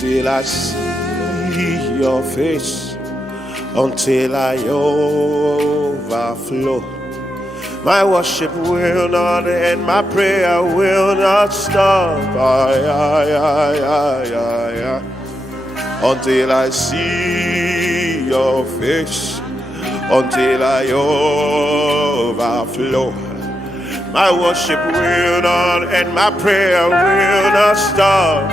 until I see your face, until I overflow. My worship will not end, my prayer will not stop. Until I see your face, until I overflow. My worship will not end, my prayer will not stop.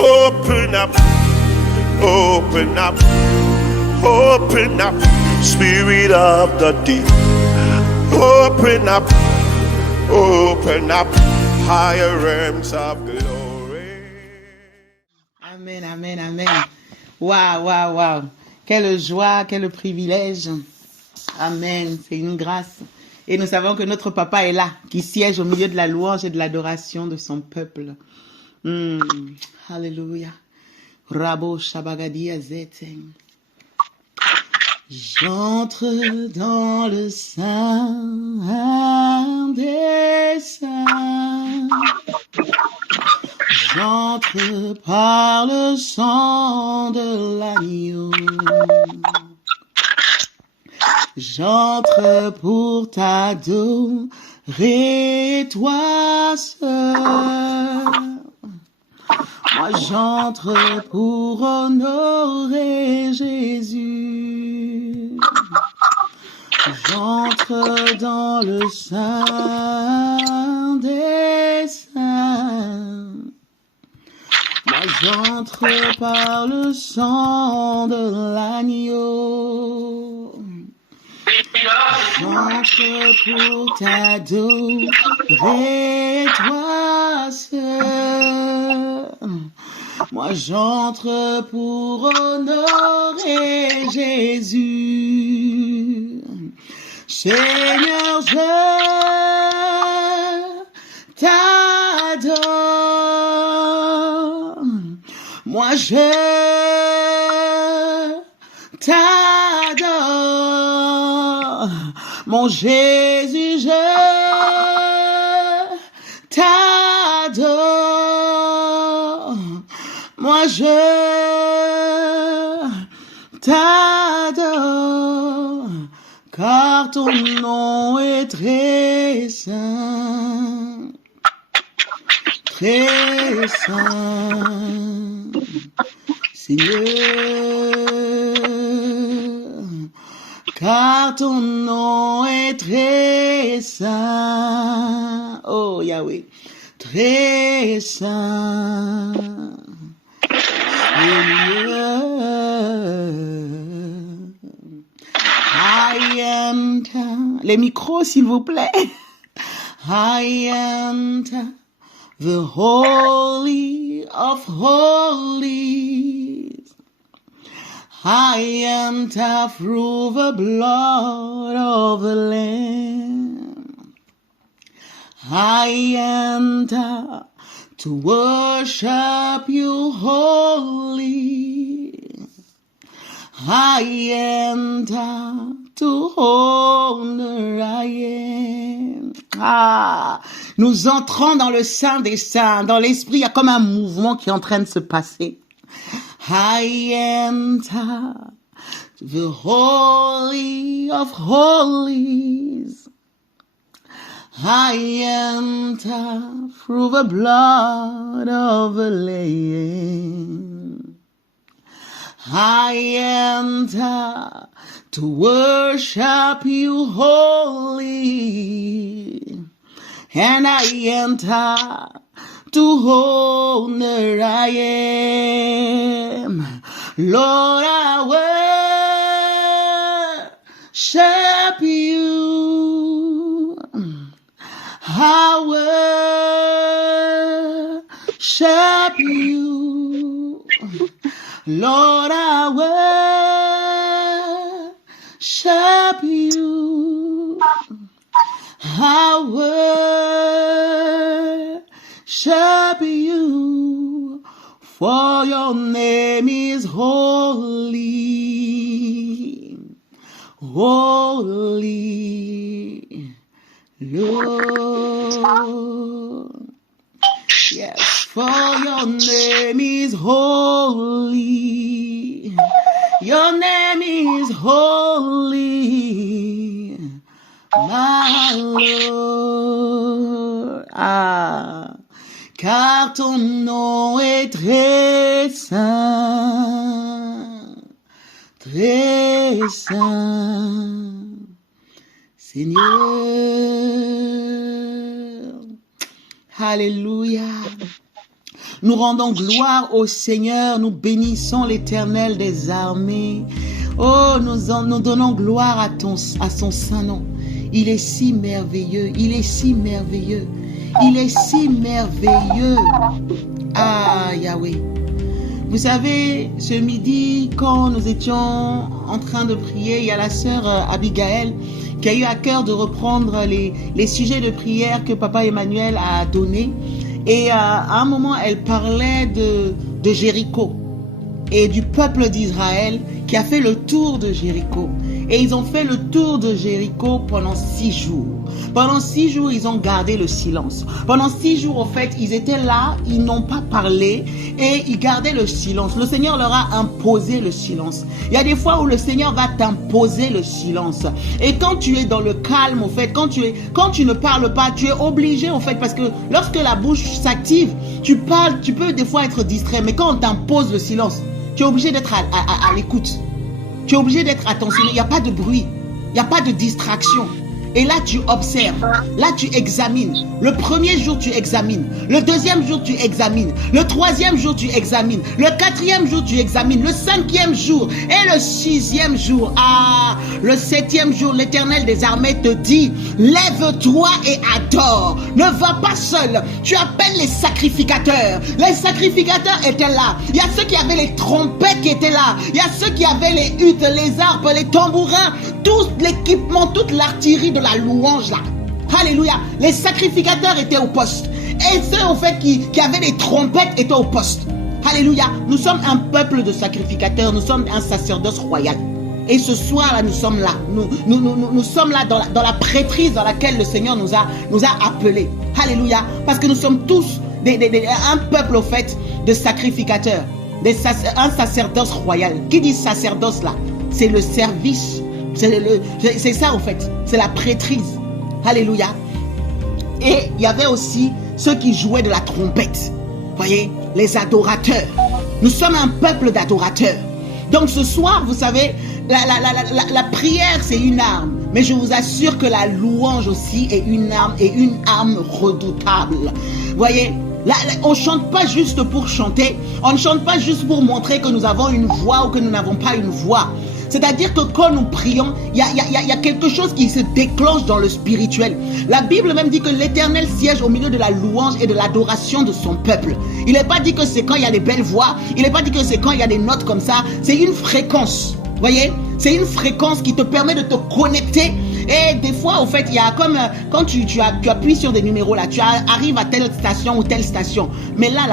Open up, open up, open up, Spirit of the deep. Open up, higher realms of glory. Amen, amen, amen. Waouh, waouh, waouh. Quelle joie, quel privilège. Amen, c'est une grâce. Et nous savons que notre papa est là, qui siège au milieu de la louange et de l'adoration de son peuple. Alléluia. Rabo Shabagadi Azeten. J'entre dans le sein des saints. J'entre par le sang de l'agneau. J'entre pour t'adorer, toi seul. Moi j'entre pour honorer Jésus. J'entre dans le sein des saints. Moi j'entre par le sang de l'agneau. J'entre pour t'adorer, toi seul. Moi j'entre pour honorer Jésus. Seigneur, je t'adore. Moi je t'adore. Mon Jésus, je t'adore. Moi je t'adore, car ton nom est très saint, très saint, Seigneur. Car ton nom est très saint, oh Yahweh, très saint, Seigneur. I enter, les micros s'il vous plaît. I enter the holy of holies. I enter through the blood of the Lamb. I enter to worship you holy. I enter to honor I am. Ah, nous entrons dans le sein des saints. Dans l'esprit, il y a comme un mouvement qui est en train de se passer. I enter the holy of holies. I enter through the blood of the Lamb. I enter to worship you holy. And I enter to honor I am. Lord, I worship you. I worship you. Lord, I worship you. I worship you, for your name is holy, holy, Lord. Yes, for your name is holy. Your name is holy, my Lord. Ah, car ton nom est très saint, très saint, Seigneur. Alléluia. Nous rendons gloire au Seigneur, nous bénissons l'Éternel des armées. Oh, nous donnons gloire à son saint nom. Il est si merveilleux, il est si merveilleux, il est si merveilleux. Ah, Yahweh. Vous savez, ce midi, quand nous étions en train de prier, il y a la sœur Abigail qui a eu à cœur de reprendre les sujets de prière que Papa Emmanuel a donnés. Et à un moment, elle parlait de Jéricho et du peuple d'Israël qui a fait le tour de Jéricho. Et ils ont fait le tour de Jéricho pendant 6 jours. Pendant 6 jours, ils ont gardé le silence. Pendant 6 jours, au fait, ils étaient là, ils n'ont pas parlé et ils gardaient le silence. Le Seigneur leur a imposé le silence. Il y a des fois où le Seigneur va t'imposer le silence. Et quand tu es dans le calme, au fait, quand tu ne parles pas, tu es obligé, au fait, parce que lorsque la bouche s'active, tu parles, tu peux des fois être distrait. Mais quand on t'impose le silence, tu es obligé d'être à l'écoute. Tu es obligé d'être attentionné. Il n'y a pas de bruit. Il n'y a pas de distraction. Et là, tu observes. Là, tu examines. Le premier jour, tu examines. Le deuxième jour, tu examines. Le troisième jour, tu examines. Le quatrième jour, tu examines. Le cinquième jour et le sixième jour. Ah, le septième jour, l'Éternel des armées te dit, lève-toi et adore. Ne va pas seul. Tu appelles les sacrificateurs. Les sacrificateurs étaient là. Il y a ceux qui avaient les trompettes qui étaient là. Il y a ceux qui avaient les huttes, les harpes, les tambourins, tout l'équipement, toute l'artillerie de la louange là. Alléluia. Les sacrificateurs étaient au poste. Et ceux au fait qui avaient les trompettes étaient au poste. Alléluia. Nous sommes un peuple de sacrificateurs. Nous sommes un sacerdoce royal. Et ce soir là, nous sommes là. Nous sommes là dans la prêtrise dans laquelle le Seigneur nous a appelés. Alléluia. Parce que nous sommes tous un peuple au fait de sacrificateurs. Un sacerdoce royal. Qui dit sacerdoce là? C'est le service. C'est ça en fait, c'est la prêtrise. Alléluia. Et il y avait aussi ceux qui jouaient de la trompette. Voyez, les adorateurs. Nous sommes un peuple d'adorateurs. Donc ce soir, vous savez, la prière c'est une arme. Mais je vous assure que la louange aussi est une arme et une arme redoutable. Voyez, on ne chante pas juste pour chanter. On ne chante pas juste pour montrer que nous avons une voix ou que nous n'avons pas une voix. C'est-à-dire que quand nous prions, il y a quelque chose qui se déclenche dans le spirituel. La Bible même dit que l'Éternel siège au milieu de la louange et de l'adoration de son peuple. Il n'est pas dit que c'est quand il y a des belles voix. Il n'est pas dit que c'est quand il y a des notes comme ça. C'est une fréquence. Vous voyez? C'est une fréquence qui te permet de te connecter. Et des fois, au fait, il y a comme quand tu appuies sur des numéros là, tu arrives à telle station ou telle station. Mais là,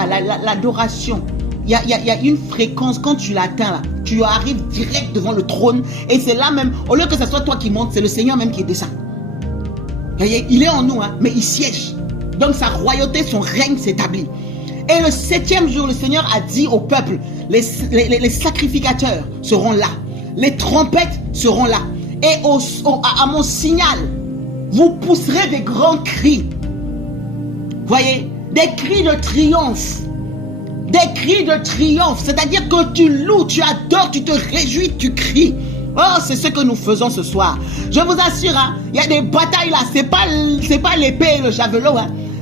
l'adoration, il y a une fréquence, quand tu l'atteins là, tu arrives direct devant le trône. Et c'est là même, au lieu que ce soit toi qui montes, c'est le Seigneur même qui descend. Voyez, il est en nous, mais il siège. Donc sa royauté, son règne s'établit. Et le 7e jour, le Seigneur a dit au peuple, les sacrificateurs seront là. Les trompettes seront là. Et à mon signal, vous pousserez des grands cris. Voyez, des cris de triomphe. Des cris de triomphe. C'est-à-dire que tu loues, tu adores, tu te réjouis, tu cries. Oh, c'est ce que nous faisons ce soir. Je vous assure, il y a des batailles là. C'est pas l'épée et le javelot.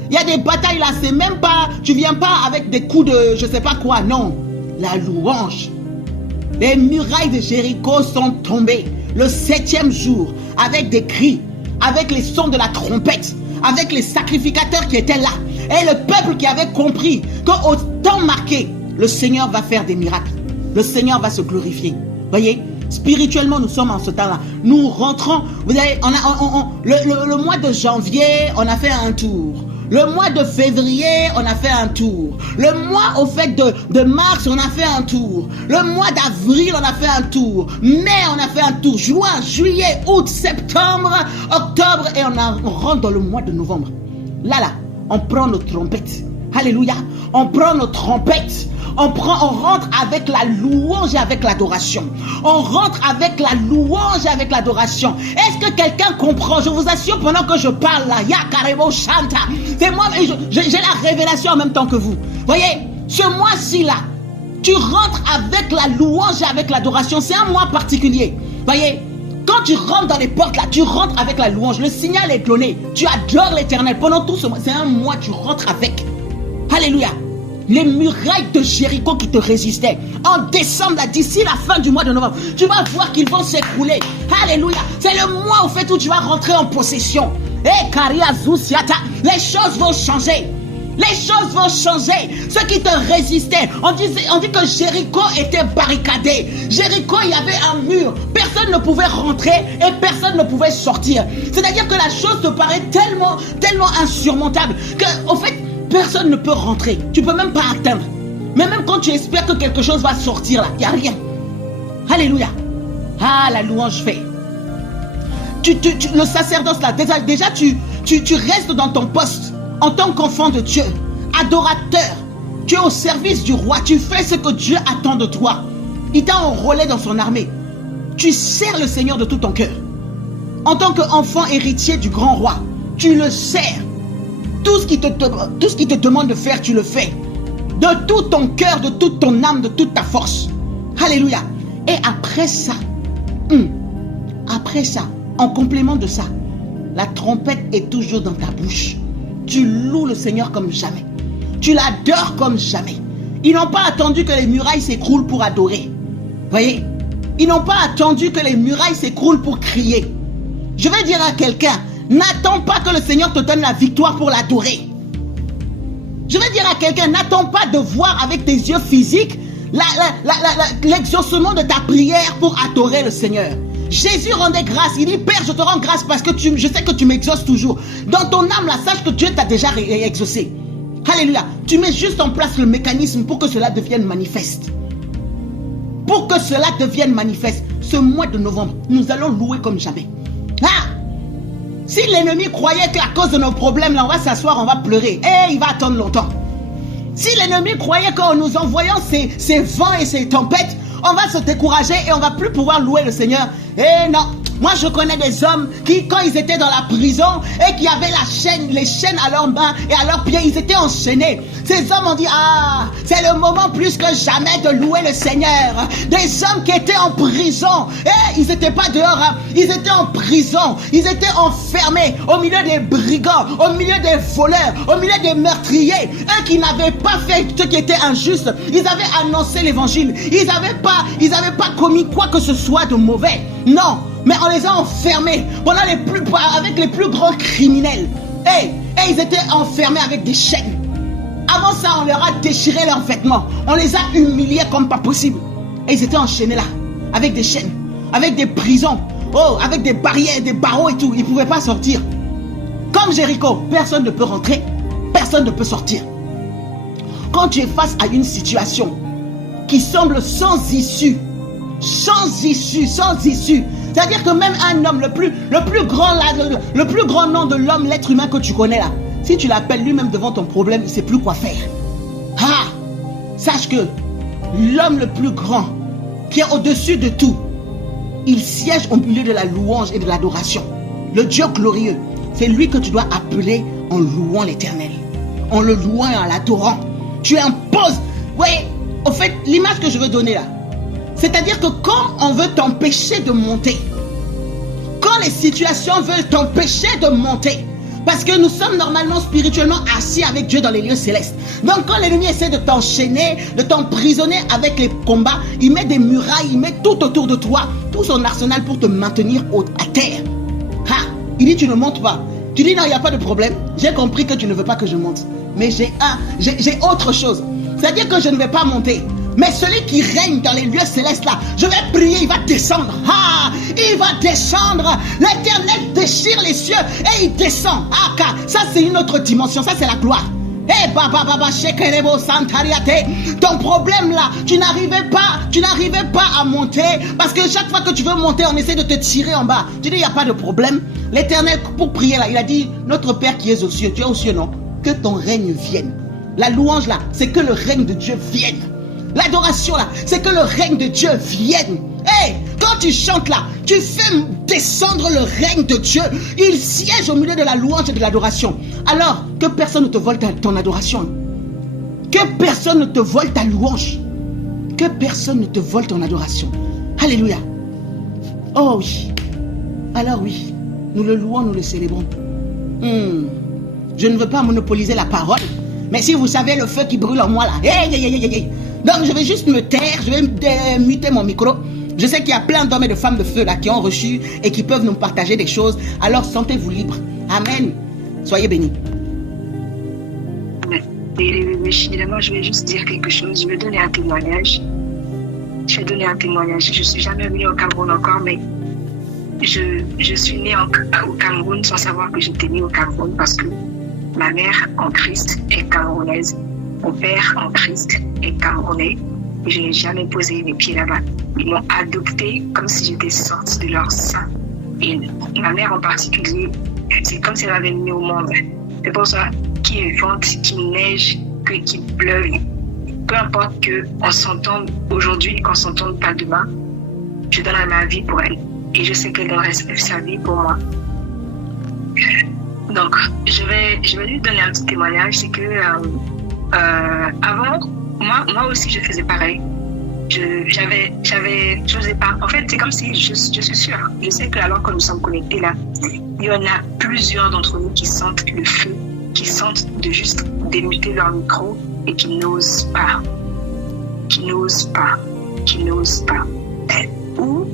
Il y a des batailles là. C'est même pas, tu viens pas avec des coups de je sais pas quoi. Non, la louange. Les murailles de Jéricho sont tombées le 7e jour avec des cris, avec les sons de la trompette, avec les sacrificateurs qui étaient là et le peuple qui avait compris qu'au temps marqué, le Seigneur va faire des miracles. Le Seigneur va se glorifier. Voyez, spirituellement, nous sommes en ce temps-là. Nous rentrons. Vous savez, le mois de janvier, on a fait un tour. Le mois de février, on a fait un tour. Le mois au fait de mars, on a fait un tour. Le mois d'avril, on a fait un tour. Mai, on a fait un tour. Juin, juillet, août, septembre, octobre et on rentre dans le mois de novembre. Là, on prend nos trompettes. Alléluia. On prend nos trompettes. On rentre avec la louange et avec l'adoration. On rentre avec la louange et avec l'adoration. Est-ce que quelqu'un comprend? Je vous assure, pendant que je parle là, Yakarebo Shanta, c'est moi, j'ai la révélation en même temps que vous. Voyez, ce mois-ci là, tu rentres avec la louange et avec l'adoration. C'est un mois particulier. Voyez, quand tu rentres dans les portes là, tu rentres avec la louange. Le signal est donné. Tu adores l'Éternel pendant tout ce mois. C'est un mois, tu rentres avec. Alléluia. Les murailles de Jéricho qui te résistaient, en décembre, d'ici la fin du mois de novembre, tu vas voir qu'ils vont s'écrouler. Alléluia. C'est le mois au fait où tu vas rentrer en possession. Les choses vont changer. Les choses vont changer. Ceux qui te résistaient, on dit que Jéricho était barricadé. Jéricho, il y avait un mur. Personne ne pouvait rentrer et personne ne pouvait sortir. C'est-à-dire que la chose te paraît tellement insurmontable que, au fait, personne ne peut rentrer. Tu ne peux même pas atteindre. Mais même quand tu espères que quelque chose va sortir là, il n'y a rien. Alléluia. Ah, la louange fait. Le sacerdoce là, déjà tu restes dans ton poste en tant qu'enfant de Dieu, adorateur. Tu es au service du roi. Tu fais ce que Dieu attend de toi. Il t'a enrôlé dans son armée. Tu sers le Seigneur de tout ton cœur. En tant qu'enfant héritier du grand roi, tu le sers. Tout ce qui te demande de faire, tu le fais. De tout ton cœur, de toute ton âme, de toute ta force. Alléluia. Et après ça, en complément de ça, la trompette est toujours dans ta bouche. Tu loues le Seigneur comme jamais. Tu l'adores comme jamais. Ils n'ont pas attendu que les murailles s'écroulent pour adorer. Voyez? Ils n'ont pas attendu que les murailles s'écroulent pour crier. Je vais dire à quelqu'un, n'attends pas que le Seigneur te donne la victoire pour l'adorer. Je vais dire à quelqu'un, n'attends pas de voir avec tes yeux physiques l'exaucement de ta prière pour adorer le Seigneur. Jésus rendait grâce. Il dit, Père, je te rends grâce parce que je sais que tu m'exauces toujours. Dans ton âme, là, sache que Dieu t'a déjà exaucé. Alléluia. Tu mets juste en place le mécanisme pour que cela devienne manifeste. Pour que cela devienne manifeste. Ce mois de novembre, nous allons louer comme jamais. Ah! Si l'ennemi croyait qu'à cause de nos problèmes, là, on va s'asseoir, on va pleurer, il va attendre longtemps. Si l'ennemi croyait qu'en nous envoyant ces vents et ces tempêtes, on va se décourager et on va plus pouvoir louer le Seigneur. Non, moi je connais des hommes qui, quand ils étaient dans la prison et qui avaient les chaînes à leurs mains et à leurs pieds, ils étaient enchaînés. Ces hommes ont dit, c'est le moment plus que jamais de louer le Seigneur. Des hommes qui étaient en prison, ils n'étaient pas dehors, ils étaient en prison, ils étaient enfermés au milieu des brigands, au milieu des voleurs, au milieu des meurtriers, eux qui n'avaient pas fait ce qui était injuste. Ils avaient annoncé l'évangile, ils n'avaient pas commis quoi que ce soit de mauvais. Non, mais on les a enfermés avec les plus grands criminels. Et ils étaient enfermés avec des chaînes. Avant ça, on leur a déchiré leurs vêtements. On les a humiliés comme pas possible. Et ils étaient enchaînés là, avec des chaînes, avec des prisons, avec des barrières, des barreaux et tout. Ils ne pouvaient pas sortir. Comme Jéricho, personne ne peut rentrer, personne ne peut sortir. Quand tu es face à une situation qui semble sans issue, c'est-à-dire que même un homme, le plus grand nom de l'homme, l'être humain que tu connais là, si tu l'appelles lui-même devant ton problème, il ne sait plus quoi faire. Sache que l'homme le plus grand, qui est au-dessus de tout, il siège au milieu de la louange et de l'adoration. Le Dieu glorieux, c'est lui que tu dois appeler en louant l'Éternel, en le louant et en l'adorant. Tu imposes. Oui, au fait, l'image que je veux donner là, c'est-à-dire que quand on veut t'empêcher de monter, quand les situations veulent t'empêcher de monter, parce que nous sommes normalement spirituellement assis avec Dieu dans les lieux célestes. Donc quand l'ennemi essaie de t'enchaîner, de t'emprisonner avec les combats, il met des murailles, il met tout autour de toi, tout son arsenal pour te maintenir à terre. Il dit tu ne montes pas. Tu dis non, il n'y a pas de problème. J'ai compris que tu ne veux pas que je monte. Mais j'ai autre chose. C'est-à-dire que je ne vais pas monter. Mais celui qui règne dans les lieux célestes là, je vais prier, il va descendre. Il va descendre. L'Éternel déchire les cieux et il descend. Ça c'est une autre dimension, ça c'est la gloire. Ton problème là, tu n'arrivais pas à monter parce que chaque fois que tu veux monter, on essaie de te tirer en bas. Tu dis il n'y a pas de problème. L'Éternel pour prier là, il a dit notre Père qui est aux cieux, tu es aux cieux non? Que ton règne vienne. La louange là, c'est que le règne de Dieu vienne. L'adoration là, c'est que le règne de Dieu vienne. Hey, quand tu chantes là, tu fais descendre le règne de Dieu. Il siège au milieu de la louange et de l'adoration. Alors, que personne ne te vole ton adoration. Que personne ne te vole ta louange. Que personne ne te vole ton adoration. Alléluia. Oh oui. Alors oui, nous le louons, nous le célébrons. Je ne veux pas monopoliser la parole. Mais si vous savez le feu qui brûle en moi là. Hey. Donc je vais juste me taire, je vais muter mon micro. Je sais qu'il y a plein d'hommes et de femmes de feu là qui ont reçu et qui peuvent nous partager des choses. Alors sentez-vous libres. Amen. Soyez bénis. Évidemment, je vais juste dire quelque chose. Je vais donner un témoignage. Je ne suis jamais venue au Cameroun encore, mais je suis née au Cameroun sans savoir que j'étais née au Cameroun parce que ma mère en Christ est camerounaise. Mon père en Christ est camerounais. Et je n'ai jamais posé mes pieds là-bas. Ils m'ont adoptée comme si j'étais sortie de leur sein. Et ma mère en particulier, c'est comme si elle m'avait mis au monde. C'est pour ça qu'il vente, qu'il neige, qu'il pleuve. Peu importe qu'on s'entende aujourd'hui, qu'on ne s'entende pas demain, je donnerai ma vie pour elle. Et je sais qu'elle donnerait sa vie pour moi. Donc, je vais lui donner un petit témoignage. C'est que avant, moi aussi, je faisais pareil. J'osais pas. En fait, c'est comme si je suis sûre. Je sais que alors que nous sommes connectés là, il y en a plusieurs d'entre nous qui sentent le feu, qui sentent de juste démuter leur micro et qui n'osent pas. Ou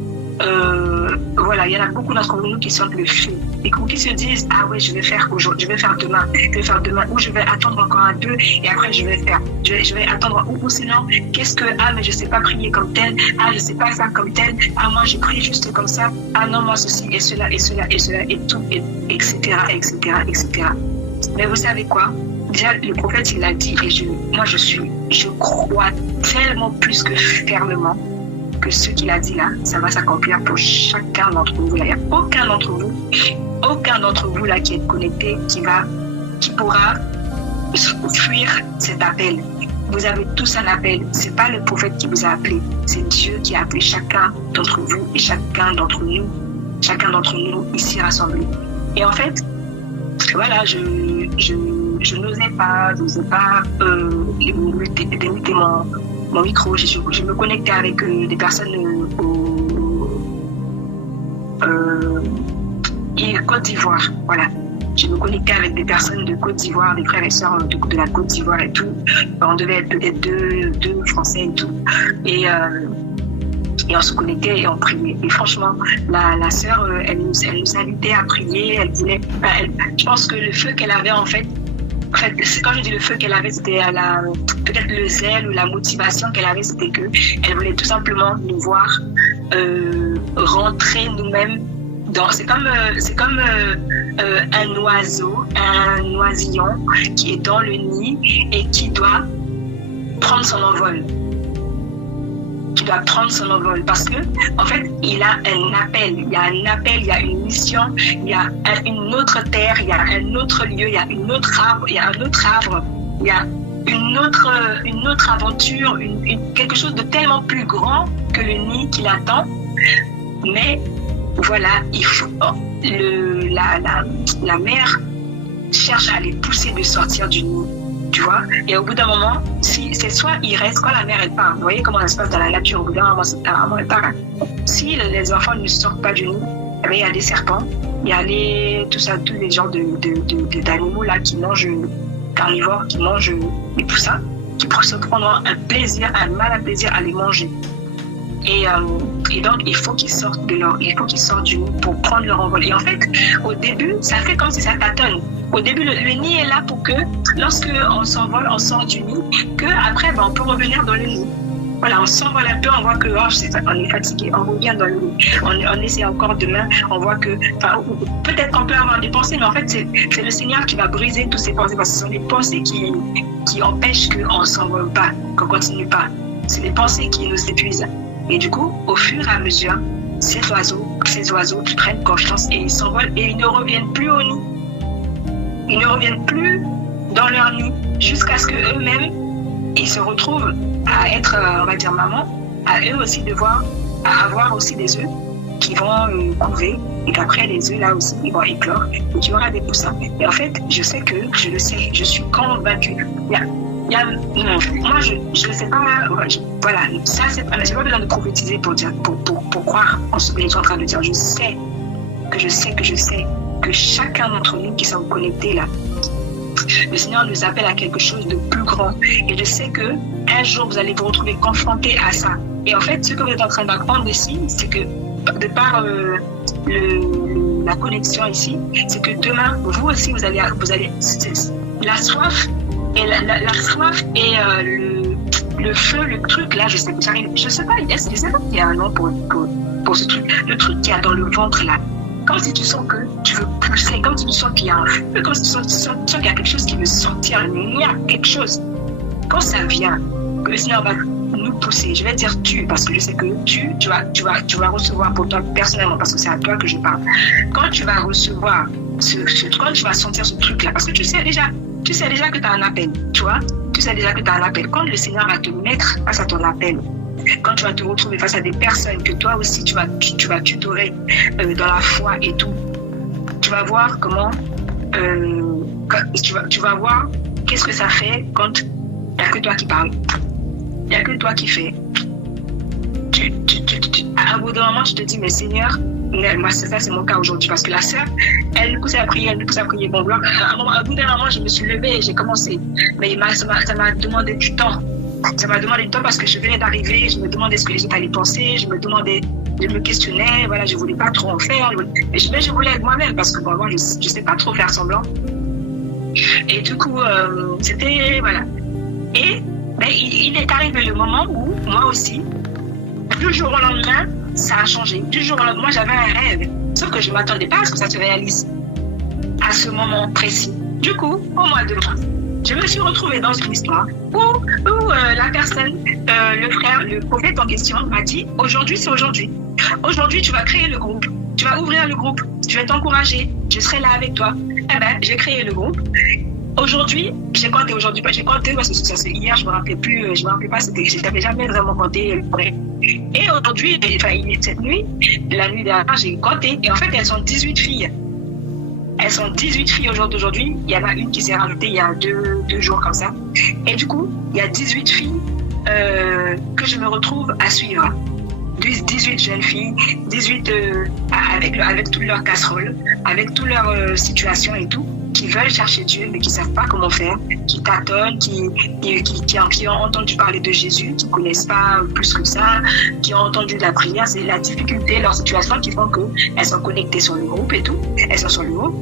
voilà, il y en a beaucoup d'entre nous qui sentent le feu et qui se disent ah ouais, je vais faire aujourd'hui, je vais faire demain, ou je vais attendre encore un peu et après je vais attendre, ou sinon qu'est-ce que mais je sais pas prier comme tel, je sais pas faire comme tel, moi je prie juste comme ça, non moi ceci et cela et tout, etc. Mais vous savez quoi, déjà le prophète il l'a dit et je crois tellement plus que fermement que ce qu'il a dit là, ça va s'accomplir pour chacun d'entre vous. Il n'y a aucun d'entre vous là qui est connecté, qui pourra fuir cet appel. Vous avez tous un appel. C'est pas le prophète qui vous a appelé, c'est Dieu qui a appelé chacun d'entre vous et chacun d'entre nous ici rassemblés. Et en fait, voilà, je n'osais pas démuter mon micro, je me connectais avec des personnes Côte d'Ivoire, voilà. Je me connectais avec des personnes de Côte d'Ivoire, des frères et sœurs de la Côte d'Ivoire et tout. On devait être peut-être deux Français et tout. Et on se connectait et on priait. Et franchement, la sœur, elle nous invitait à prier. Elle voulait, je pense que le feu qu'elle avait en fait, quand je dis le feu qu'elle avait, c'était peut-être le zèle ou la motivation qu'elle avait, c'était qu'elle voulait tout simplement nous voir rentrer nous-mêmes dans. C'est comme un oiseau, un oisillon qui est dans le nid et qui doit prendre son envol. Parce que en fait il a un appel, il y a une mission, il y a une autre terre, il y a un autre lieu, il y a un autre arbre, il y a une autre aventure, quelque chose de tellement plus grand que le nid qui l'attend. Mais voilà, il faut la mère cherche à les pousser de sortir du nid. Tu vois, et au bout d'un moment, si c'est soit il reste, quand la mère elle part, vous voyez comment ça se passe dans la nature, au bout d'un moment elle part. Si les enfants ne sortent pas du nid, il y a des serpents, il y a tous les genres d'animaux là qui mangent, carnivores, qui mangent les poussins, qui se prendront un malin plaisir à les manger. Et donc il faut qu'ils sortent du nid pour prendre leur envol. Et en fait, au début, ça fait comme si ça tâtonne. Au début, le nid est là pour que, lorsque on s'envole, on sort du nid, qu'après, on peut revenir dans le nid. Voilà, on s'envole un peu, on voit que on est fatigué, on revient dans le nid. On essaie encore demain, on voit que, peut-être qu'on peut avoir des pensées, mais en fait, c'est le Seigneur qui va briser toutes ces pensées, parce que ce sont les pensées qui empêchent qu'on ne s'envole pas, qu'on ne continue pas. C'est les pensées qui nous épuisent. Et du coup, au fur et à mesure, ces oiseaux prennent confiance et ils s'envolent et ils ne reviennent plus au nid. Ils ne reviennent plus dans leur nid. jusqu'à ce qu'eux-mêmes, ils se retrouvent à être, on va dire, maman, à eux aussi devoir, à avoir aussi des œufs qui vont couver, et qu'après les œufs là aussi, ils vont éclore, et tu auras des poussins. Et en fait, je sais que, je le sais, je suis convaincue. Moi, je ne sais pas, voilà, ça, c'est pas, j'ai pas besoin de prophétiser pour croire en ce que les gens sont en train de dire. Je sais que chacun d'entre nous qui sommes connectés là, le Seigneur nous appelle à quelque chose de plus grand. Et je sais que un jour, vous allez vous retrouver confrontés à ça. Et en fait, ce que vous êtes en train d'apprendre ici, c'est que de par la connexion ici, c'est que demain, vous aussi, vous allez la soif et la soif et le feu, le truc là, je sais pas s'il y a un nom pour ce truc, le truc qu'il y a dans le ventre là. Comme si tu sens que tu veux pousser, comme si tu sens qu'il y a un feu, comme si tu sens qu'il y a quelque chose qui veut sortir, il y a quelque chose. Quand ça vient, que le Seigneur va nous pousser, je vais dire tu, parce que je sais que tu vas recevoir pour toi personnellement, parce que c'est à toi que je parle. Quand tu vas recevoir quand tu vas sentir ce truc-là, parce que tu sais déjà que tu as un appel, tu vois, tu sais déjà que tu as un appel. Quand le Seigneur va te mettre face à ton appel, quand tu vas te retrouver face à des personnes que toi aussi tu vas tutorer dans la foi et tout, tu vas voir comment tu vas voir qu'est-ce que ça fait quand il n'y a que toi qui parles, il n'y a que toi qui fais. À un bout d'un moment, tu te dis, mais Seigneur, moi, ça c'est mon cas aujourd'hui, parce que la sœur, elle me poussait à prier, bon, à un bout d'un moment, je me suis levée et j'ai commencé, mais ça m'a demandé du temps. Ça m'a demandé du temps parce que je venais d'arriver, je me demandais ce que les autres allaient penser, je me questionnais, voilà, je voulais pas trop en faire, mais je voulais être moi-même parce que bon, moi, je sais pas trop faire semblant. Et du coup, c'était, voilà. Et il est arrivé le moment où, moi aussi, du jour au lendemain, ça a changé. Du jour au lendemain, moi, j'avais un rêve, sauf que je m'attendais pas à ce que ça se réalise à ce moment précis. Du coup, au mois de mars, je me suis retrouvée dans une histoire où la personne, le frère, le prophète en question m'a dit « Aujourd'hui, c'est aujourd'hui. Aujourd'hui, tu vas créer le groupe. Tu vas ouvrir le groupe. Je vais t'encourager. Je serai là avec toi. » Eh bien, j'ai créé le groupe. Aujourd'hui, j'ai compté parce que c'est hier, je me rappelais pas, j'avais jamais vraiment compté. Et aujourd'hui, cette nuit, la nuit dernière, j'ai compté. Et en fait, elles sont 18 filles. Elles sont 18 filles au jour d'aujourd'hui. Il y en a une qui s'est rajoutée il y a deux jours comme ça. Et du coup, il y a 18 filles que je me retrouve à suivre. 18 jeunes filles, 18 avec toutes leurs casseroles, avec toutes leurs situations et tout, qui veulent chercher Dieu, mais qui ne savent pas comment faire, qui tâtonnent, qui ont entendu parler de Jésus, qui ne connaissent pas plus que ça, qui ont entendu de la prière. C'est la difficulté, leur situation qui font qu'elles sont connectées sur le groupe et tout. Elles sont sur le groupe.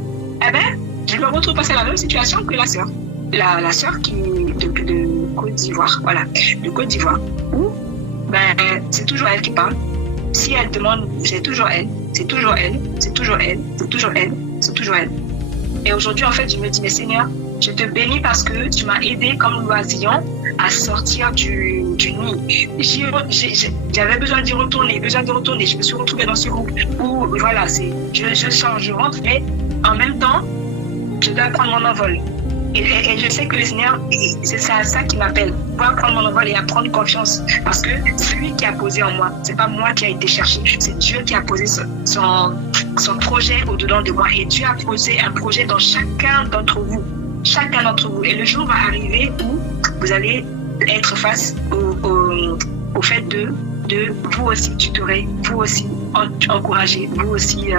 Eh bien, je me retrouve face à la même situation que la sœur. La sœur de Côte d'Ivoire, voilà, de Côte d'Ivoire, où c'est toujours elle qui parle. Si elle demande, c'est toujours elle, c'est toujours elle, c'est toujours elle, c'est toujours elle, c'est toujours elle. Et aujourd'hui, en fait, je me dis, mais Seigneur, je te bénis parce que tu m'as aidé comme l'oisillon à sortir du nid. J'avais besoin de retourner. Je me suis retrouvée dans ce groupe où, voilà, je rentre, mais en même temps, je dois prendre mon envol. Et je sais que le Seigneur, c'est ça qui m'appelle. Pouvoir prendre mon envol et à prendre confiance. Parce que c'est lui qui a posé en moi. C'est pas moi qui a été cherché. C'est Dieu qui a posé son projet au-dedans de moi. Et Dieu a posé un projet dans chacun d'entre vous. Chacun d'entre vous. Et le jour va arriver où vous allez être face au fait de vous aussi tutorer, vous aussi encourager, vous aussi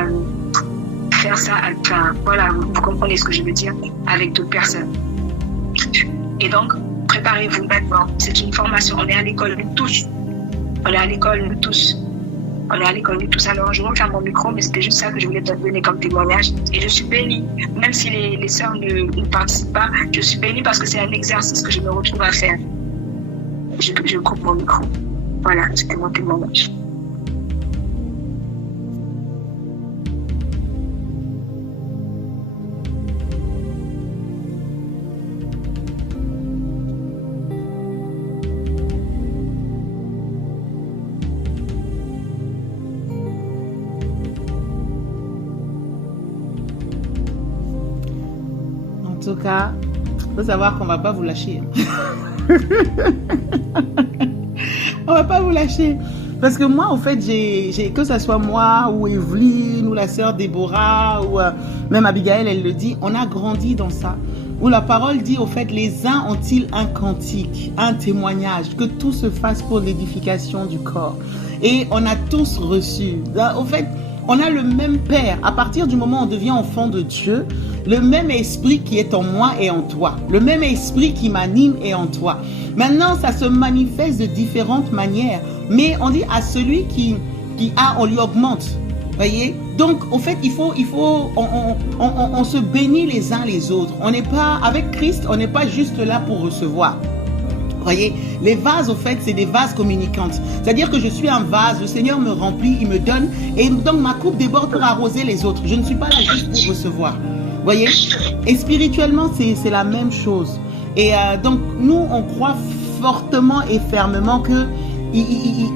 faire ça, enfin, voilà, vous comprenez ce que je veux dire, avec d'autres personnes. Et donc, préparez-vous maintenant. C'est une formation. On est à l'école, nous tous. Alors, je referme mon micro, mais c'était juste ça que je voulais te donner comme témoignage. Et je suis bénie, même si les sœurs ne participent pas, je suis bénie parce que c'est un exercice que je me retrouve à faire. Je coupe mon micro. Voilà, c'était mon témoignage. En tout cas, faut savoir qu'on va pas vous lâcher. On va pas vous lâcher. Parce que moi, en fait, que ce soit moi ou Evelyne ou la sœur Déborah ou même Abigail, elle le dit, on a grandi dans ça. Où la parole dit, au fait, les uns ont-ils un cantique, un témoignage, que tout se fasse pour l'édification du corps. Et on a tous reçu. Au fait, on a le même Père. À partir du moment où on devient enfant de Dieu, le même esprit qui est en moi est en toi. Le même esprit qui m'anime est en toi. Maintenant, ça se manifeste de différentes manières. Mais on dit à celui qui a, on lui augmente. Voyez? Donc, au fait, on se bénit les uns les autres. On n'est pas, avec Christ, on n'est pas juste là pour recevoir. Voyez, les vases, au fait, c'est des vases communicantes. C'est-à-dire que je suis un vase, le Seigneur me remplit, il me donne, et donc ma coupe déborde pour arroser les autres. Je ne suis pas là juste pour recevoir. Voyez? Et spirituellement, c'est la même chose. Et donc, nous, on croit fortement et fermement que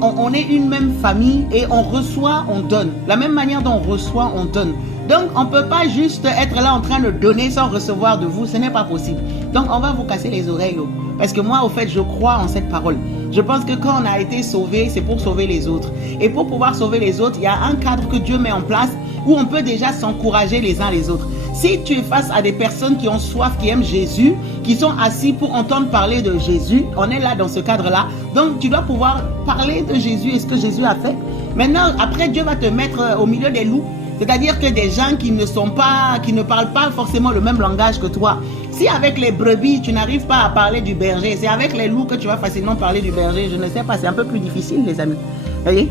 on est une même famille et on reçoit, on donne. La même manière dont on reçoit, on donne. Donc, on ne peut pas juste être là en train de donner sans recevoir de vous. Ce n'est pas possible. Donc, on va vous casser les oreilles. Parce que moi, au fait, je crois en cette parole. Je pense que quand on a été sauvé, c'est pour sauver les autres. Et pour pouvoir sauver les autres, il y a un cadre que Dieu met en place où on peut déjà s'encourager les uns les autres. Si tu es face à des personnes qui ont soif, qui aiment Jésus, qui sont assis pour entendre parler de Jésus, on est là dans ce cadre-là. Donc, tu dois pouvoir parler de Jésus et ce que Jésus a fait. Maintenant, après, Dieu va te mettre au milieu des loups. C'est-à-dire que des gens qui ne parlent pas forcément le même langage que toi. Si avec les brebis, tu n'arrives pas à parler du berger, c'est avec les loups que tu vas facilement parler du berger. Je ne sais pas, c'est un peu plus difficile, les amis. Vous voyez?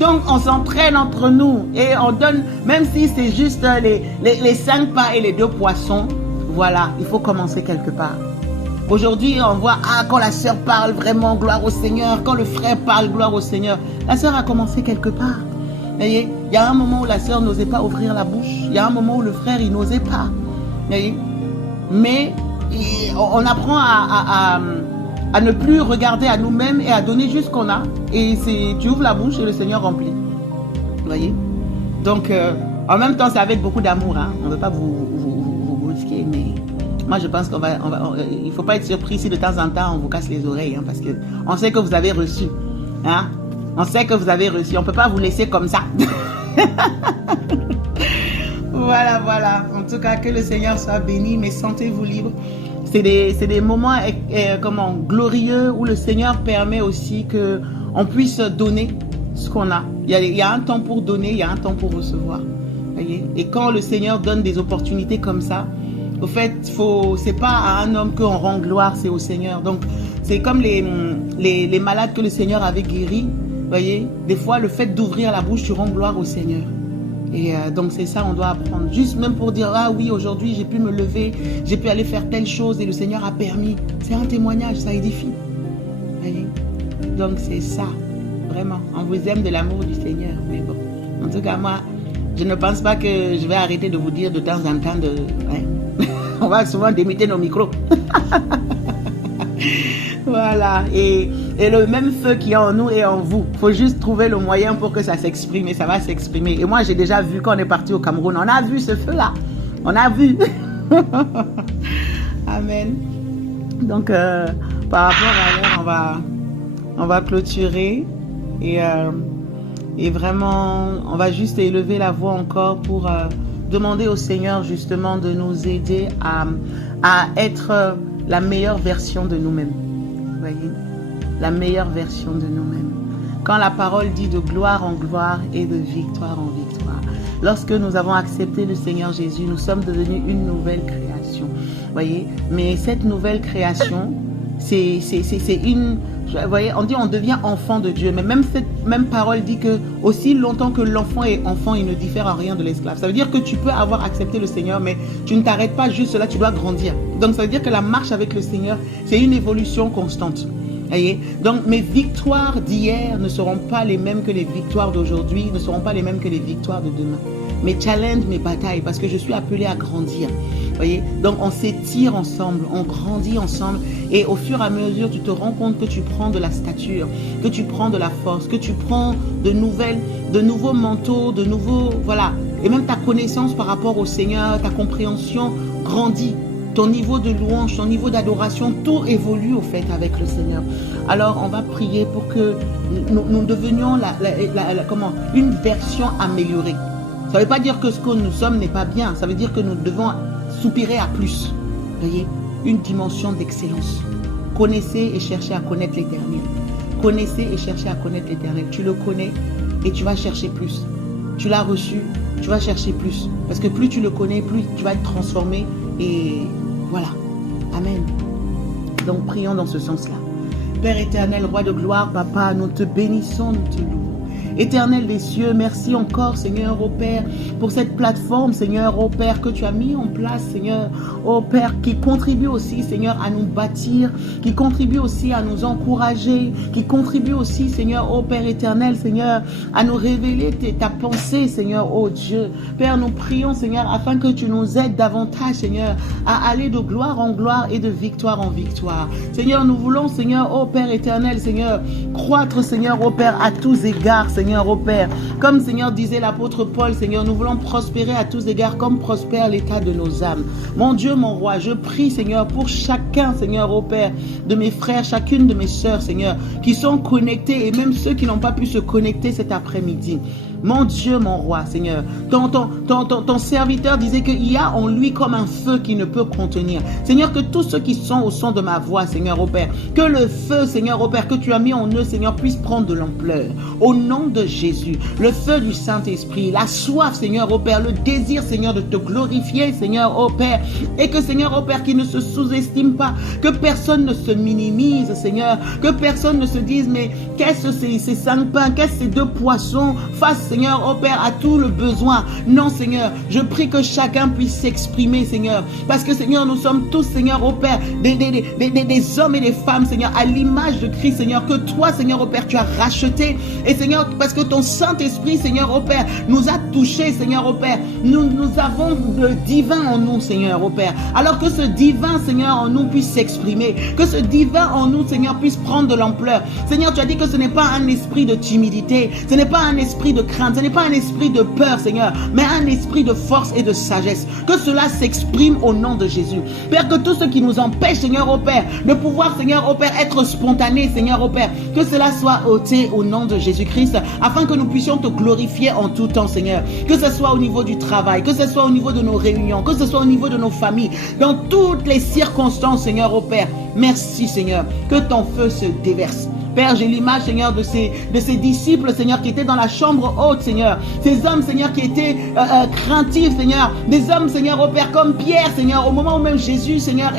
Donc, on s'entraîne entre nous et on donne, même si c'est juste les 5 pains et les 2 poissons, voilà, il faut commencer quelque part. Aujourd'hui, on voit, quand la sœur parle, vraiment, gloire au Seigneur. Quand le frère parle, gloire au Seigneur. La sœur a commencé quelque part. Voyez, il y a un moment où la sœur n'osait pas ouvrir la bouche. Il y a un moment où le frère, il n'osait pas. Voyez? Mais on apprend à ne plus regarder à nous-mêmes et à donner juste ce qu'on a. Et tu ouvres la bouche et le Seigneur remplit. Vous voyez? Donc, en même temps, c'est avec beaucoup d'amour. Hein. On ne veut pas vous brusquer, mais moi, je pense il ne faut pas être surpris si de temps en temps, on vous casse les oreilles. Hein, parce qu'on sait que vous avez reçu. Hein? On sait que vous avez reçu. On ne peut pas vous laisser comme ça. Voilà. En tout cas, que le Seigneur soit béni, mais sentez-vous libre. C'est des moments glorieux où le Seigneur permet aussi qu'on puisse donner ce qu'on a. Il y a un temps pour donner, il y a un temps pour recevoir. Voyez? Et quand le Seigneur donne des opportunités comme ça, au fait, c'est pas à un homme qu'on rend gloire, c'est au Seigneur. Donc, c'est comme les malades que le Seigneur avait guéris. Voyez, des fois, le fait d'ouvrir la bouche, tu rends gloire au Seigneur. Et donc, c'est ça, on doit apprendre. Juste même pour dire, ah oui, aujourd'hui, j'ai pu me lever, j'ai pu aller faire telle chose et le Seigneur a permis. C'est un témoignage, ça édifie. Voyez? Donc, c'est ça. Vraiment, on vous aime de l'amour du Seigneur. Mais bon, en tout cas, moi, je ne pense pas que je vais arrêter de vous dire de temps en temps ouais. On va souvent démiter nos micros. Voilà, et le même feu qui est en nous et en vous. Il faut juste trouver le moyen pour que ça s'exprime et ça va s'exprimer. Et moi, j'ai déjà vu quand on est parti au Cameroun, on a vu ce feu-là. On a vu. Amen. Donc, par rapport à elle, on va clôturer et vraiment, on va juste élever la voix encore pour demander au Seigneur justement de nous aider à être la meilleure version de nous-mêmes. Voyez, la meilleure version de nous-mêmes. Quand la parole dit de gloire en gloire et de victoire en victoire, lorsque nous avons accepté le Seigneur Jésus, nous sommes devenus une nouvelle création. Voyez, mais cette nouvelle création, c'est une... Vous voyez, on dit on devient enfant de Dieu, mais même cette même parole dit que aussi longtemps que l'enfant est enfant, il ne diffère en rien de l'esclave. Ça veut dire que tu peux avoir accepté le Seigneur, mais tu ne t'arrêtes pas juste là, tu dois grandir. Donc ça veut dire que la marche avec le Seigneur, c'est une évolution constante. Voyez? Donc mes victoires d'hier ne seront pas les mêmes que les victoires d'aujourd'hui, ne seront pas les mêmes que les victoires de demain. Mes challenges, mes batailles, parce que je suis appelée à grandir. Voyez? Donc on s'étire ensemble, on grandit ensemble et au fur et à mesure tu te rends compte que tu prends de la stature, que tu prends de la force, que tu prends de nouveaux manteaux, de nouveaux, voilà, et même ta connaissance par rapport au Seigneur, ta compréhension grandit. Ton niveau de louange, ton niveau d'adoration, tout évolue au fait avec le Seigneur. Alors, on va prier pour que nous devenions une version améliorée. Ça ne veut pas dire que ce que nous sommes n'est pas bien. Ça veut dire que nous devons soupirer à plus. Voyez, une dimension d'excellence. Connaissez et cherchez à connaître l'Éternel. Connaissez et cherchez à connaître l'Éternel. Tu le connais et tu vas chercher plus. Tu l'as reçu, tu vas chercher plus. Parce que plus tu le connais, plus tu vas être transformé. Et voilà. Amen. Donc prions dans ce sens-là. Père éternel, roi de gloire, papa, nous te bénissons, nous te louons. Éternel des cieux, merci encore, Seigneur, ô Père, pour cette plateforme, Seigneur, ô Père, que tu as mis en place, Seigneur, ô Père, qui contribue aussi, Seigneur, à nous bâtir, qui contribue aussi à nous encourager, qui contribue aussi, Seigneur, ô Père éternel, Seigneur, à nous révéler ta pensée, Seigneur, ô Dieu. Père, nous prions, Seigneur, afin que tu nous aides davantage, Seigneur, à aller de gloire en gloire et de victoire en victoire. Seigneur, nous voulons, Seigneur, ô Père éternel, Seigneur, croître, Seigneur, ô Père, à tous égards, Seigneur, ô Père. Comme, Seigneur, disait l'apôtre Paul, Seigneur, nous voulons prospérer à tous égards comme prospère l'état de nos âmes. Mon Dieu, mon roi, je prie, Seigneur, pour chacun, Seigneur, ô Père, de mes frères, chacune de mes sœurs, Seigneur, qui sont connectés et même ceux qui n'ont pas pu se connecter cet après-midi. Mon Dieu, mon roi, Seigneur, ton serviteur disait qu'il y a en lui comme un feu qui ne peut contenir. Seigneur, que tous ceux qui sont au son de ma voix, Seigneur, ô Père, que le feu, Seigneur, ô Père, que tu as mis en eux, Seigneur, puisse prendre de l'ampleur. Au nom de Jésus, le feu du Saint-Esprit, la soif, Seigneur, ô Père, le désir, Seigneur, de te glorifier, Seigneur, ô Père, et que, Seigneur, ô Père, qui ne se sous-estime pas, que personne ne se minimise, Seigneur, que personne ne se dise, mais qu'est-ce que ces 5 pains, qu'est-ce que ces 2 poissons, face, Seigneur, ô Père, à tout le besoin. Non, Seigneur, je prie que chacun puisse s'exprimer, Seigneur, parce que, Seigneur, nous sommes tous, Seigneur, ô Père, des hommes et des femmes, Seigneur, à l'image de Christ, Seigneur, que toi, Seigneur, ô Père, tu as racheté, et Seigneur, parce que ton Saint-Esprit, Seigneur, ô Père, nous a touchés, Seigneur, ô Père, nous avons le divin en nous, Seigneur, ô Père, alors que ce divin, Seigneur, en nous puisse s'exprimer, que ce divin en nous, Seigneur, puisse prendre de l'ampleur. Seigneur, tu as dit que ce n'est pas un esprit de timidité, ce n'est pas un esprit de crainte, ce n'est pas un esprit de peur, Seigneur, mais un esprit de force et de sagesse. Que cela s'exprime au nom de Jésus. Père, que tout ce qui nous empêche, Seigneur, ô Père, de pouvoir, Seigneur, ô Père, être spontané, Seigneur, ô Père, que cela soit ôté au nom de Jésus-Christ, afin que nous puissions te glorifier en tout temps, Seigneur. Que ce soit au niveau du travail, que ce soit au niveau de nos réunions, que ce soit au niveau de nos familles, dans toutes les circonstances, Seigneur, ô Père. Merci, Seigneur, que ton feu se déverse. Père, j'ai l'image, Seigneur, de ces disciples, Seigneur, qui étaient dans la chambre haute, Seigneur. Ces hommes, Seigneur, qui étaient craintifs, Seigneur. Des hommes, Seigneur, au Père, comme Pierre, Seigneur. Au moment où même Jésus, Seigneur,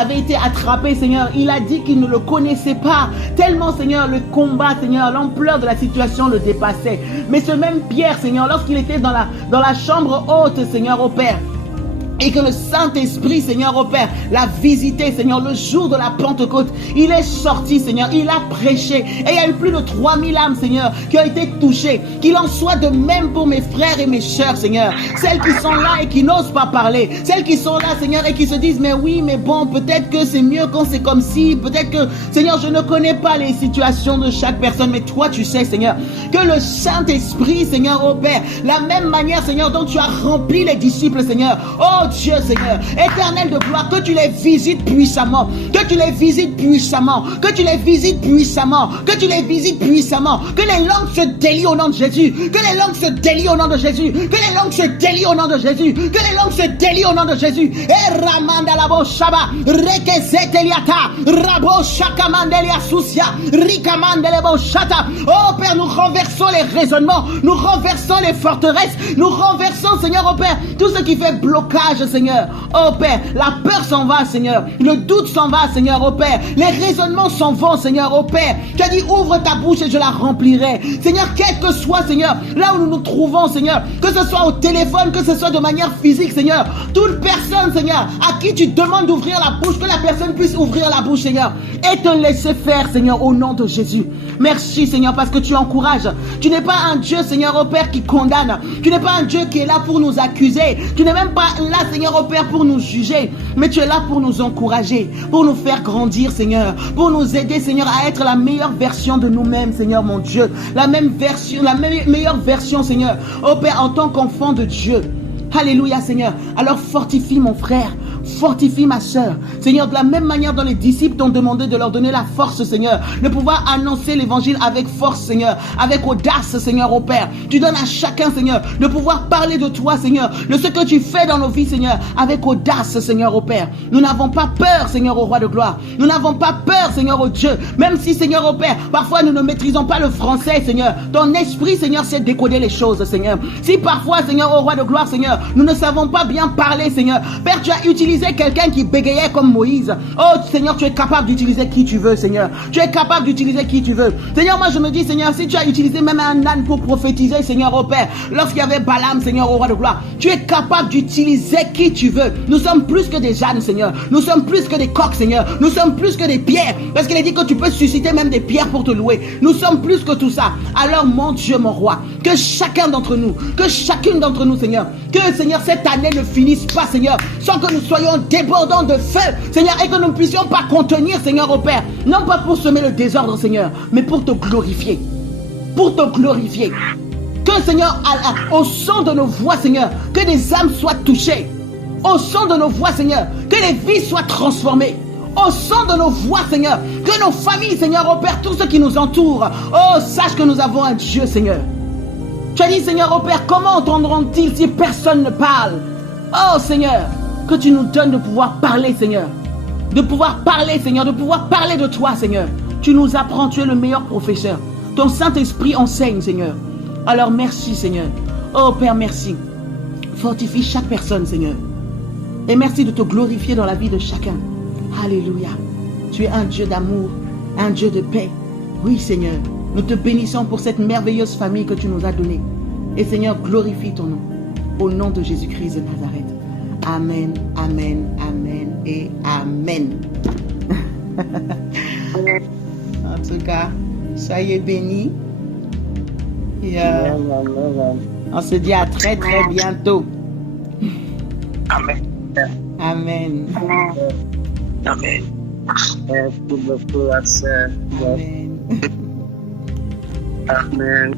avait été attrapé, Seigneur, il a dit qu'il ne le connaissait pas. Tellement, Seigneur, le combat, Seigneur, l'ampleur de la situation le dépassait. Mais ce même Pierre, Seigneur, lorsqu'il était dans la chambre haute, Seigneur, au Père, et que le Saint-Esprit, Seigneur, ô Père, l'a visité, Seigneur, le jour de la Pentecôte. Il est sorti, Seigneur, il a prêché. Et il y a eu plus de 3000 âmes, Seigneur, qui ont été touchées. Qu'il en soit de même pour mes frères et mes sœurs, Seigneur. Celles qui sont là et qui n'osent pas parler. Celles qui sont là, Seigneur, et qui se disent, mais oui, mais bon, peut-être que c'est mieux quand c'est comme si. Peut-être que, Seigneur, je ne connais pas les situations de chaque personne, mais toi, tu sais, Seigneur. Que le Saint-Esprit, Seigneur, ô Père, la même manière, Seigneur, dont tu as rempli les disciples, Seigneur. Oh Dieu, Seigneur, éternel de gloire, que tu les visites puissamment, que tu les visites puissamment, que tu les visites puissamment, que tu les visites puissamment, que les langues se délient au nom de Jésus, que les langues se délient au nom de Jésus, que les langues se délient au nom de Jésus, que les langues se délient au nom de Jésus. Et Ramanda la Boshaba, Rekeseteliata, Rabo Shakamandelia Sousia, Rikamandele Boshata. Oh Père, nous renversons les raisonnements, nous renversons les forteresses, nous renversons, Seigneur, oh Père, tout ce qui fait blocage, Seigneur. Oh Père, la peur s'en va, Seigneur. Le doute s'en va, Seigneur, oh Père. Les raisonnements s'en vont, Seigneur, oh Père. Tu as dit, ouvre ta bouche et je la remplirai. Seigneur, quel que soit, Seigneur, là où nous nous trouvons, Seigneur, que ce soit au téléphone, que ce soit de manière physique, Seigneur, toute personne, Seigneur, à qui tu demandes d'ouvrir la bouche, que la personne puisse ouvrir la bouche, Seigneur, et te laisser faire, Seigneur, au nom de Jésus. Merci, Seigneur, parce que tu encourages. Tu n'es pas un Dieu, Seigneur, oh Père, qui condamne. Tu n'es pas un Dieu qui est là pour nous accuser. Tu n'es même pas là, Seigneur, oh Père, pour nous juger, mais tu es là pour nous encourager, pour nous faire grandir, Seigneur, pour nous aider, Seigneur, à être la meilleure version de nous-mêmes, Seigneur, mon Dieu, la même version, la meilleure version, Seigneur, oh Père, en tant qu'enfant de Dieu. Alléluia, Seigneur. Alors fortifie mon frère, fortifie ma soeur. Seigneur, de la même manière dont les disciples t'ont demandé de leur donner la force, Seigneur, de pouvoir annoncer l'évangile avec force, Seigneur, avec audace, Seigneur, au Père. Tu donnes à chacun, Seigneur, de pouvoir parler de toi, Seigneur, de ce que tu fais dans nos vies, Seigneur, avec audace, Seigneur, au Père. Nous n'avons pas peur, Seigneur, au Roi de gloire. Nous n'avons pas peur, Seigneur, au Dieu. Même si, Seigneur, au Père, parfois nous ne maîtrisons pas le français, Seigneur. Ton esprit, Seigneur, sait décoder les choses, Seigneur. Si parfois, Seigneur, au Roi de gloire, Seigneur, nous ne savons pas bien parler, Seigneur. Père, tu as utilisé quelqu'un qui bégayait comme Moïse. Oh, Seigneur, tu es capable d'utiliser qui tu veux, Seigneur. Tu es capable d'utiliser qui tu veux. Seigneur, moi je me dis, Seigneur, si tu as utilisé même un âne pour prophétiser, Seigneur, au Père, lorsqu'il y avait Balaam, Seigneur, au Roi de gloire, tu es capable d'utiliser qui tu veux. Nous sommes plus que des ânes, Seigneur. Nous sommes plus que des coqs, Seigneur. Nous sommes plus que des pierres. Parce qu'il est dit que tu peux susciter même des pierres pour te louer. Nous sommes plus que tout ça. Alors, mon Dieu, mon roi, que chacun d'entre nous, que chacune d'entre nous, Seigneur, que, Seigneur, cette année ne finisse pas, Seigneur, sans que nous soyons débordants de feu, Seigneur, et que nous ne puissions pas contenir, Seigneur, au Père, non pas pour semer le désordre, Seigneur, mais pour te glorifier. Pour te glorifier. Que, Seigneur, au son de nos voix, Seigneur, que des âmes soient touchées. Au son de nos voix, Seigneur, que les vies soient transformées. Au son de nos voix, Seigneur, que nos familles, Seigneur, au Père, tous ceux qui nous entourent, oh, sache que nous avons un Dieu, Seigneur. Tu as dit, Seigneur, au Père, comment entendront-ils si personne ne parle? Oh, Seigneur, que tu nous donnes de pouvoir parler, Seigneur. De pouvoir parler, Seigneur, de pouvoir parler de toi, Seigneur. Tu nous apprends, tu es le meilleur professeur. Ton Saint-Esprit enseigne, Seigneur. Alors merci, Seigneur. Oh, Père, merci. Fortifie chaque personne, Seigneur. Et merci de te glorifier dans la vie de chacun. Alléluia. Tu es un Dieu d'amour, un Dieu de paix. Oui, Seigneur. Nous te bénissons pour cette merveilleuse famille que tu nous as donnée. Et Seigneur, glorifie ton nom. Au nom de Jésus-Christ de Nazareth. Amen, amen, amen et amen. En tout cas, soyez bénis. Et on se dit à très très bientôt. Amen. Amen. Amen. Merci beaucoup, la sœur. Amen. Amen.